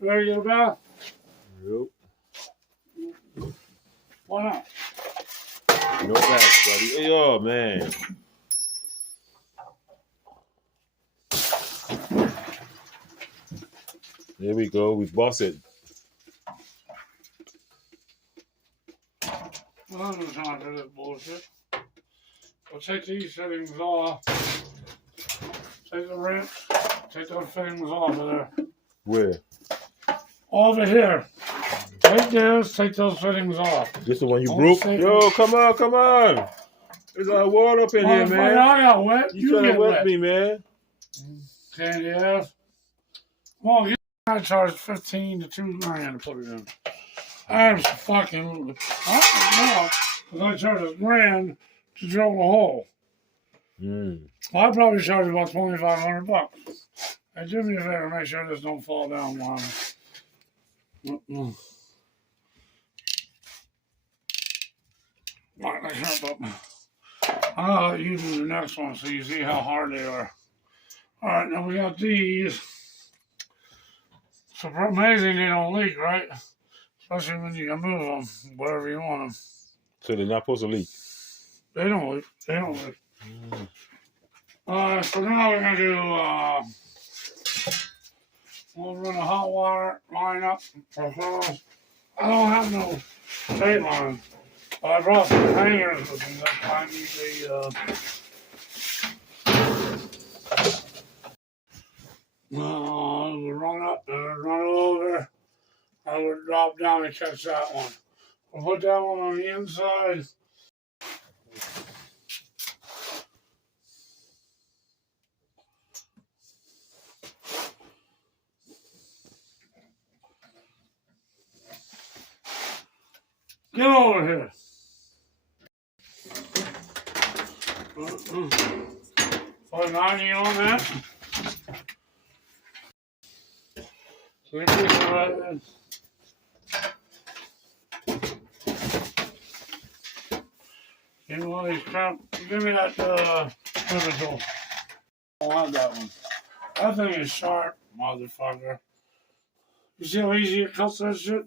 Ready to go back? Yep. Why not? No bass, buddy. Hey, yo, man. There we go. We bust it. Well, I'm not trying to do this bullshit. We'll take these fittings off. Take the wrench. Take those fittings off of there. Where? Over here. Take this. Take those fittings off. This the one you broke? Yo, come on, come on. There's a water up in here, man. I got wet. You trying to wet me, man? Candy ass. Well, I charged $15 to $2 grand to put it in. Absolutely. I don't know. Because I charged $1 grand to drill the hole. Well, I probably charged about $2,500. Hey, do me a favor, make sure this don't fall down while I'm... Right, let's jump up. I'll let you do the next one so you see how hard they are. Alright, now we got these. It's amazing they don't leak, right? Especially when you can move them wherever you want them. So they're not supposed to leak? They don't leak. They don't leak. So now we're going to do, we'll run a hot water line up. I don't have no tape line, but I brought some hangers with me. That's why I need I would run up and run over. I would drop down and catch that one. I'll put that one on the inside. Get over here. Put 90 on that. So right there. You know what, he's crap. Give me that pivot tool. I don't have that one. That thing is sharp, motherfucker. You see how easy it cuts that shit?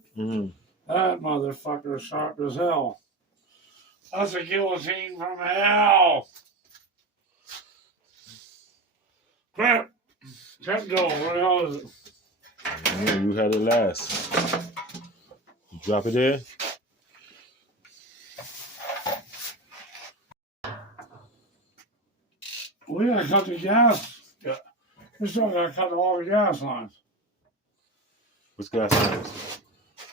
That motherfucker is sharp as hell. That's a guillotine from hell. Crap. Check go. Where the hell is it? You had it last. You drop it there. We gotta cut the gas. Yeah. We still gotta cut all the gas lines. What's gas lines?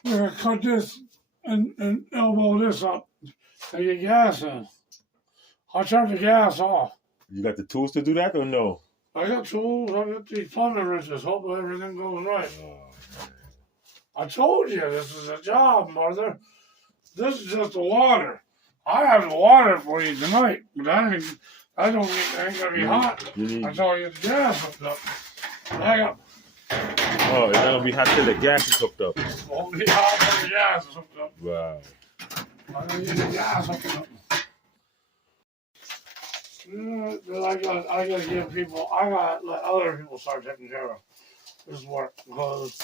We gotta cut this and elbow this up and get gas in. I'll turn the gas off. You got the tools to do that or no? I got tools. I got these plumbing wrenches. Hopefully everything goes right. I told you this is a job, mother. This is just the water. I have the water for you tonight, but I don't think it ain't gonna be hot until I get the gas hooked up. Back up. Oh, it's not gonna be hot till the gas is hooked up. It won't be hot till the gas is hooked up. Wow. I gotta get the gas hooked up. I gotta give people, I gotta let other people start taking care of this work because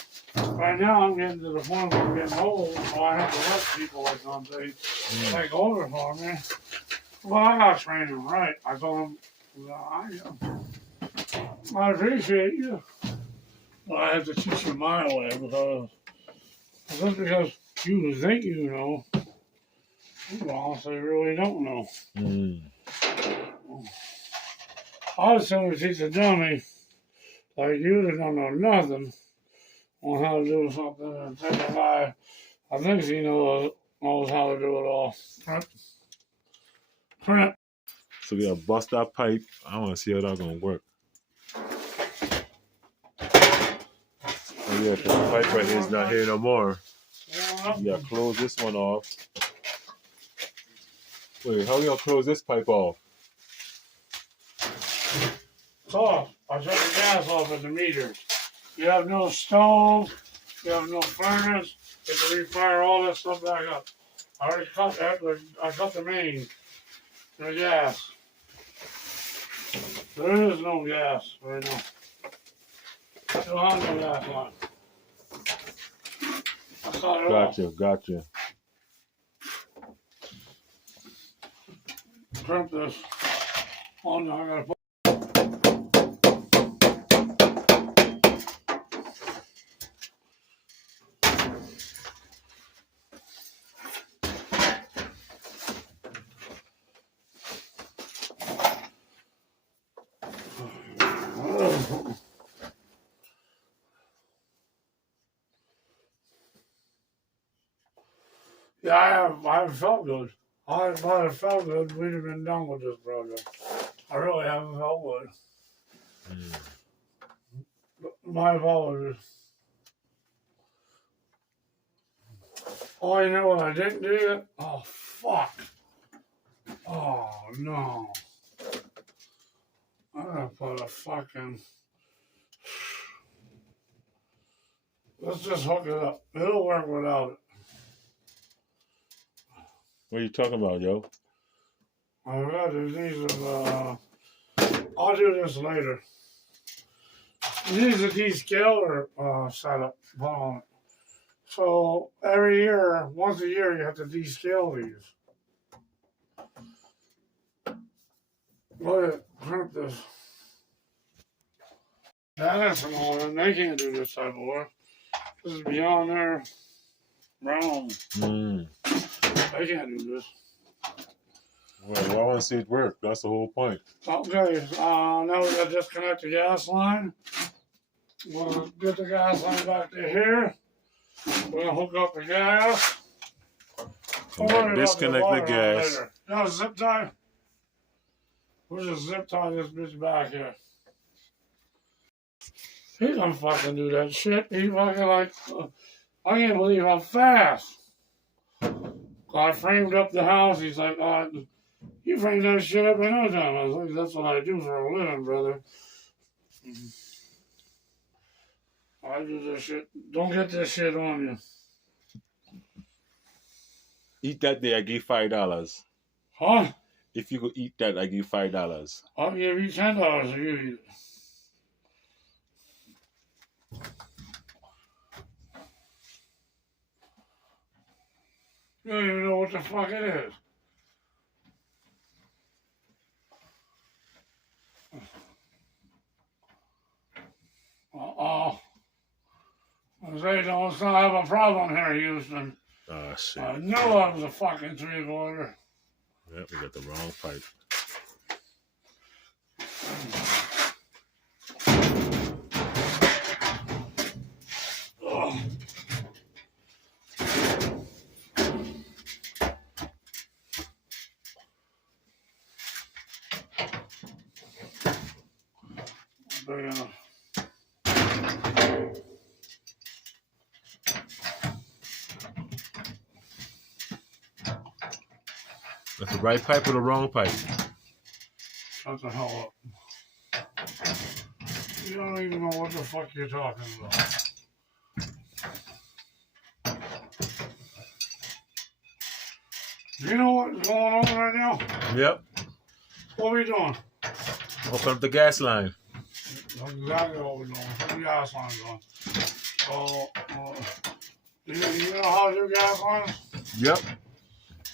right now I'm getting to the point where I'm getting old, so I have to let people like something take over for me. Well, I gotta train them right. I told them, I appreciate you, but I have to teach you my way because just because you think you know, you honestly really don't know. I was trying to teach a dummy like you that don't know nothing on how to do something and take a guy. I think he knows how to do it all. Print. So we gotta bust that pipe. I wanna see how that's gonna work. Oh yeah, the pipe right here is not here no more. You gotta close this one off. Wait, how are we gonna close this pipe off? It's off. I shut the gas off at the meter. You have no stove. You have no furnace. You have to refire all that stuff back up. I already cut that. I cut the main. The gas. There is no gas right now. Still have no gas line. Not at all. Gotcha. Crimp this. Oh no, I gotta put. Yeah, I haven't felt good. If I had felt good, we'd have been done with this project. I really haven't felt good. My apologies. Oh, you know what I didn't do yet? Oh, fuck. Oh, no. I'm gonna put a fucking... Let's just hook it up. It'll work without it. What are you talking about, yo? I've got these I'll do this later. These are descaler setup put on it. So every year, once a year, you have to descale these. Look at crimp this. That's an order. They can't do this type of work. This is beyond their realm. They can't do this. Well, I want to see it work. That's the whole point. Okay, now we got to disconnect the gas line. We'll get the gas line back to here. We're going to hook up the gas. Disconnect the gas. Got a zip tie? We'll just zip tie this bitch back here. He don't fucking do that shit. He fucking like, I can't believe how fast. I framed up the house. He's like, you framed that shit up in no time. I was like, that's what I do for a living, brother. I do this shit. Don't get this shit on you. Eat that day, I give $5. Huh? If you go eat that, I give $5. I'll give you $10 if you eat it. You don't even know what the fuck it is. I say, don't have a problem here, Houston. Oh, shit. I knew I was a fucking 3-quarter. Yep, we got the wrong pipe. Ugh. Big enough. That's the right pipe or the wrong pipe? Shut the hell up. You don't even know what the fuck you're talking about. You know what's going on right now? Yep. What are we doing? Open up the gas line. That's exactly what we're doing. Put the gas lines on. So, you know how to do gas lines? Yep.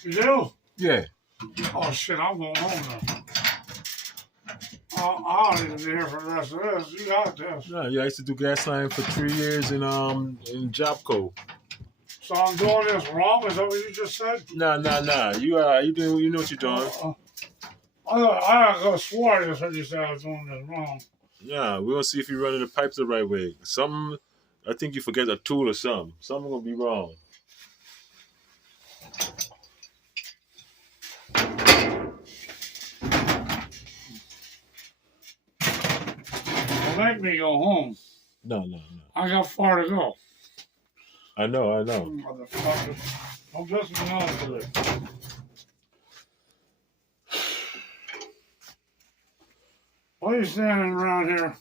You do? Yeah. Oh shit, I'm going home now. I don't need to be here for the rest of this. You got this. Yeah, I used to do gas line for 3 years in Jobco. So I'm doing this wrong? Is that what you just said? Nah. You know what you're doing. I swore that's what you said. I was doing this wrong. Yeah, we're gonna see if you're running the pipes the right way. I think you forget a tool or something. Something gonna be wrong. Don't make me go home. No. I got far to go. I know. Motherfucker. Don't piss me off today. Why are you standing around here?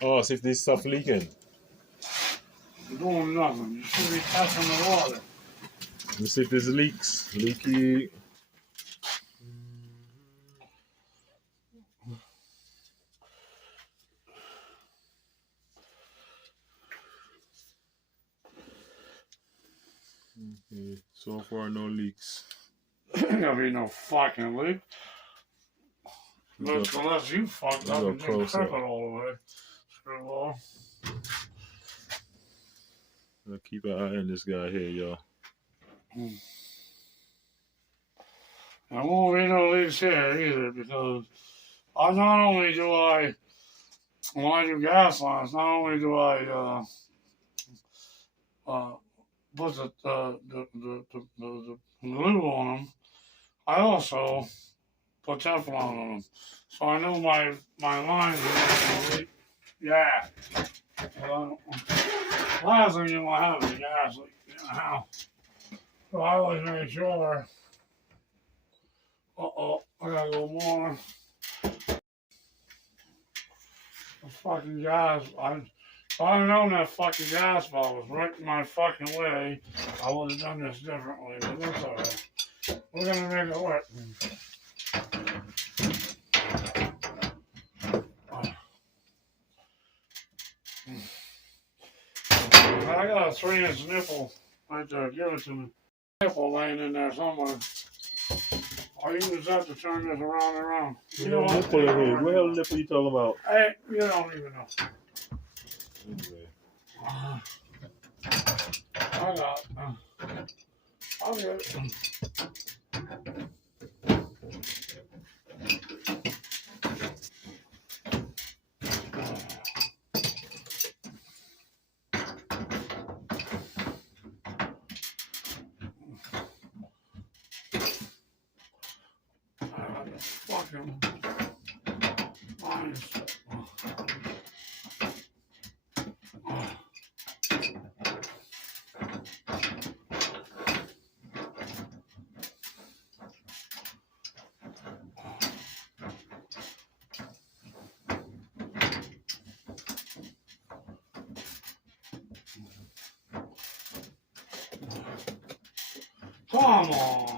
Oh, see if this stuff leaking. You're doing nothing. You should be testing the water. Let me see if there's leaks. Leaky. Okay. So far, no leaks. Ain't gonna be no fucking leak. Look up- Unless you fucked look up up and didn't close trip up. it all the way. Screwball. I'll keep an eye on this guy here, y'all. There won't be no leaks here either because not only do I, when I do gas lines, not only do I put the glue on them, I also put Teflon on them. So I know my lines are not going to leak. Yeah. Last thing you want to have is a gas leak in the house. So I always make sure. I gotta go more. The fucking gas. If I'd known that fucking gas ball was right in my fucking way, I would have done this differently. But that's alright. We're gonna make it work. I got a 3-inch nipple right there. Give it to me. Nipple laying in there somewhere. I'll use that to turn this around and around. You know what? Nipple in here. What the hell nipple you talking about? Hey, you don't even know. Anyway. I got. I'll get it. Fucking lines. Come on.